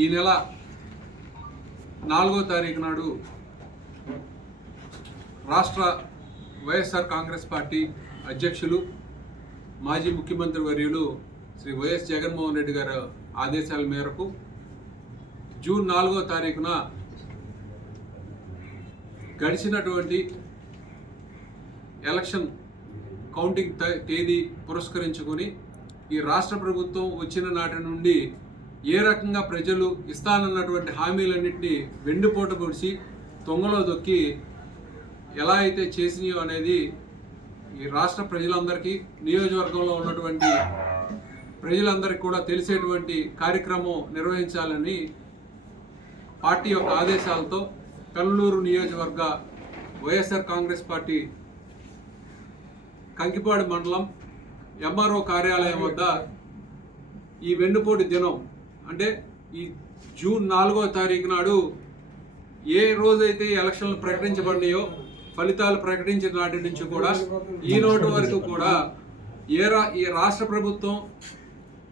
ఈ నెల 4వ తారీఖు నాడు రాష్ట్ర వైఎస్ఆర్ కాంగ్రెస్ పార్టీ అధ్యక్షులు మాజీ ముఖ్యమంత్రి వర్యులు శ్రీ వైఎస్ జగన్మోహన్ రెడ్డి గారి ఆదేశాల మేరకు జూన్ 4వ తారీఖున గడిచినటువంటి ఎలక్షన్ కౌంటింగ్ తేదీ పురస్కరించుకొని ఈ రాష్ట్ర ప్రభుత్వం వచ్చిన నాటి నుండి ఏ రకంగా ప్రజలు ఇస్తానన్నటువంటి హామీలన్నింటినీ వెండిపోట పొడిచి తొంగలో దొక్కి ఎలా అయితే చేసినాయో అనేది ఈ రాష్ట్ర ప్రజలందరికీ నియోజకవర్గంలో ఉన్నటువంటి ప్రజలందరికీ కూడా తెలిసేటువంటి కార్యక్రమం నిర్వహించాలని పార్టీ యొక్క ఆదేశాలతో పెనలూరు నియోజకవర్గ వైఎస్ఆర్ కాంగ్రెస్ పార్టీ కంకిపాడు మండలం ఎంఆర్ఓ కార్యాలయం వద్ద ఈ వెన్నుపోటు దినం అంటే ఈ జూన్ 4వ తారీఖు నాడు ఏ రోజైతే ఎలక్షన్లు ప్రకటించబడినాయో ఫలితాలు ప్రకటించిన నాటి నుంచి కూడా ఈ నోటి వరకు కూడా ఈ రాష్ట్ర ప్రభుత్వం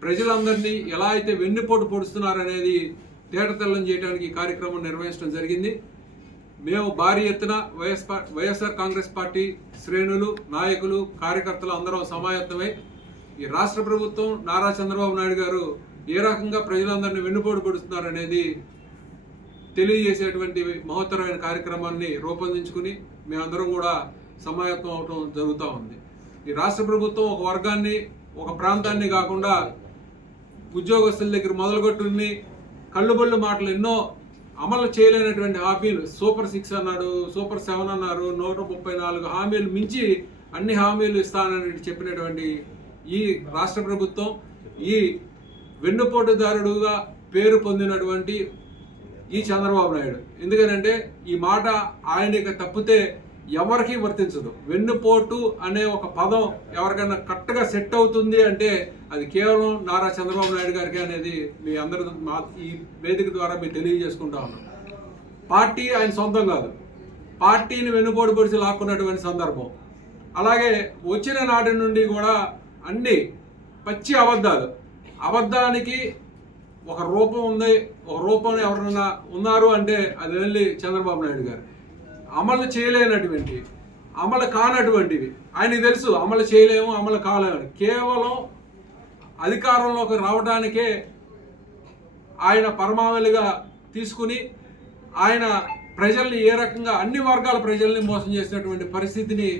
ప్రజలందరినీ ఎలా అయితే వెన్నుపోటు పొడుస్తున్నారనేది తేటతెల్లం చేయడానికి ఈ కార్యక్రమం నిర్వహించడం జరిగింది. మేము భారీ ఎత్తున వైఎస్ఆర్ కాంగ్రెస్ పార్టీ శ్రేణులు, నాయకులు, కార్యకర్తలు అందరం సమాయత్తమై ఈ రాష్ట్ర ప్రభుత్వం నారా చంద్రబాబు నాయుడు గారు ఏ రకంగా ప్రజలందరినీ వెన్నుపోటు పొడుస్తున్నారనేది తెలియజేసేటువంటి మహత్తరమైన కార్యక్రమాన్ని రూపొందించుకుని మేమందరం కూడా సమాయత్తం అవటం జరుగుతూ ఉంది. ఈ రాష్ట్ర ప్రభుత్వం ఒక వర్గాన్ని, ఒక ప్రాంతాన్ని కాకుండా ఉద్యోగస్తుల దగ్గర మొదలుగొట్టుని కళ్ళుబొళ్ళు మాటలు ఎన్నో అమలు చేయలేనటువంటి హామీలు, సూపర్ 6 అన్నాడు, సూపర్ 7 అన్నారు, 134 హామీలు మించి అన్ని హామీలు ఇస్తానని చెప్పినటువంటి ఈ రాష్ట్ర ప్రభుత్వం ఈ వెన్నుపోటుదారుడుగా పేరు పొందినటువంటి ఈ చంద్రబాబు నాయుడు, ఎందుకనంటే ఈ మాట ఆయనకి తప్పితే ఎవరికీ వర్తించదు. వెన్నుపోటు అనే ఒక పదం ఎవరికైనా కరెక్ట్గా సెట్ అవుతుంది అంటే అది కేవలం నారా చంద్రబాబు నాయుడు గారికి అనేది మీ అందరూ ఈ వేదిక ద్వారా మీరు తెలియజేసుకుంటా ఉన్నాం. పార్టీ ఆయన సొంతం కాదు, పార్టీని వెన్నుపోటు పొడిచి లాక్కున్నటువంటి సందర్భం. అలాగే వచ్చిన నాటి నుండి కూడా అన్ని పచ్చి అబద్ధాలు, అబద్ధానికి ఒక రూపం ఉంది, ఒక రూపం ఎవరైనా ఉన్నారు అంటే అది వెళ్ళి చంద్రబాబు నాయుడు గారు. అమలు చేయలేనటువంటి, అమలు కానటువంటివి ఆయనకి తెలుసు, అమలు చేయలేము, అమలు కాలేమని. కేవలం అధికారంలోకి రావడానికే ఆయన పరమావధిగా తీసుకుని ఆయన ప్రజల్ని ఏ రకంగా అన్ని వర్గాల ప్రజల్ని మోసం చేసినటువంటి పరిస్థితిని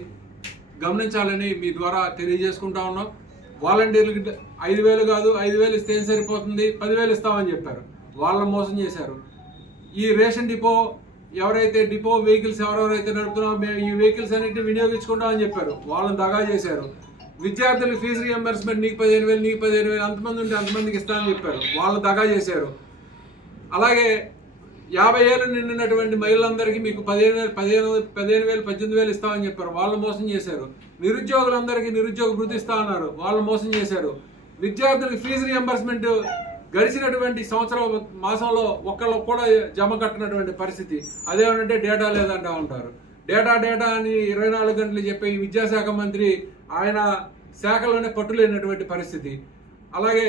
గమనించాలని మీ ద్వారా తెలియజేసుకుంటా ఉన్నాం. వాలంటీర్లకి 5,000 కాదు, 5,000 ఇస్తే ఏం సరిపోతుంది, 10,000 ఇస్తామని చెప్పారు, వాళ్ళని మోసం చేశారు. ఈ రేషన్ డిపో ఎవరైతే డిపో వెహికల్స్ ఎవరెవరైతే నడుపుతున్నామో మేము ఈ వెహికల్స్ అన్నింటినీ వినియోగించుకుంటామని చెప్పారు, వాళ్ళని దగా చేశారు. విద్యార్థులకు ఫీజు రియంబర్స్మెంట్ నీకు 15,000 నీకు 15,000 అంతమంది ఉంటే అంతమందికి ఇస్తామని చెప్పారు, వాళ్ళని దగా చేశారు. అలాగే 50 ఏళ్ళు నిండినటువంటి మహిళలందరికీ మీకు 15,000 18,000 ఇస్తామని చెప్పారు, వాళ్ళు మోసం చేశారు. నిరుద్యోగులందరికీ నిరుద్యోగ వృత్తి ఇస్తా అన్నారు, వాళ్ళు మోసం చేశారు. విద్యార్థులకు ఫీజు రియంబర్స్మెంట్ గడిచినటువంటి సంవత్సరం మాసంలో ఒక్కళ్ళకు కూడా జమ కట్టినటువంటి పరిస్థితి. అదేమంటే డేటా లేదంటా ఉంటారు. డేటా అని 24 గంటలు చెప్పే ఈ విద్యాశాఖ మంత్రి ఆయన శాఖలోనే పట్టులేనటువంటి పరిస్థితి. అలాగే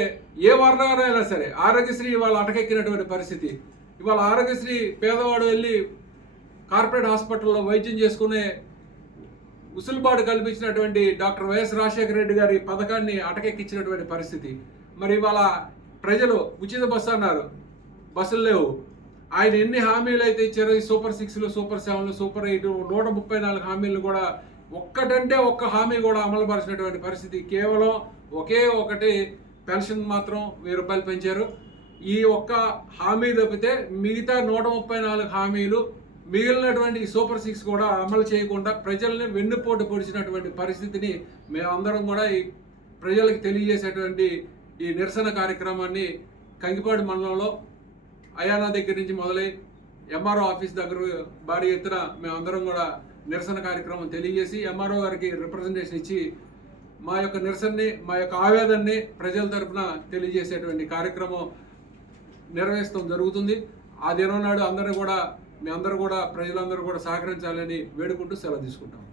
ఏ వర్గాలైనా సరే ఆరోగ్యశ్రీ ఇవాళ అటకెక్కినటువంటి పరిస్థితి. ఇవాళ ఆరోగ్యశ్రీ పేదవాడు వెళ్ళి కార్పొరేట్ హాస్పిటల్లో వైద్యం చేసుకునే ఉసులుబాటు కల్పించినటువంటి డాక్టర్ వైఎస్ రాజశేఖర రెడ్డి గారి పథకాన్ని అటకెక్కించినటువంటి పరిస్థితి. మరి ఇవాళ ప్రజలు ఉచిత బస్సు అన్నారు, బస్సులు లేవు. ఆయన ఎన్ని హామీలు అయితే ఇచ్చారో ఈ సూపర్ 6లు, సూపర్ 7లు, సూపర్ 8, 134 హామీలు కూడా ఒక్కటంటే ఒక్క హామీ కూడా అమలుపరిచినటువంటి పరిస్థితి. కేవలం ఒకే ఒకటి పెన్షన్ మాత్రం 1000 రూపాయలు పెంచారు. ఈ ఒక్క హామీ తప్పితే మిగతా 134 హామీలు, మిగిలినటువంటి సూపర్ 6 కూడా అమలు చేయకుండా ప్రజల్ని వెన్నుపోటు పొడిచినటువంటి పరిస్థితిని మేమందరం కూడా ఈ ప్రజలకు తెలియజేసేటువంటి ఈ నిరసన కార్యక్రమాన్ని కంకిపాడు మండలంలో అయానా దగ్గర నుంచి మొదలై ఎంఆర్ఓ ఆఫీస్ దగ్గర భారీ ఎత్తున మేమందరం కూడా నిరసన కార్యక్రమం తెలియజేసి ఎంఆర్ఓ గారికి రిప్రజెంటేషన్ ఇచ్చి మా యొక్క నిరసనని, మా యొక్క ఆవేదనని ప్రజల తరఫున తెలియజేసేటువంటి కార్యక్రమం నిర్వహిస్తాం జరుగుతుంది. ఆ దినం నాడు మీ అందరూ కూడా ప్రజలందరూ కూడా సహకరించాలని వేడుకుంటూ సెలవు తీసుకుంటాం.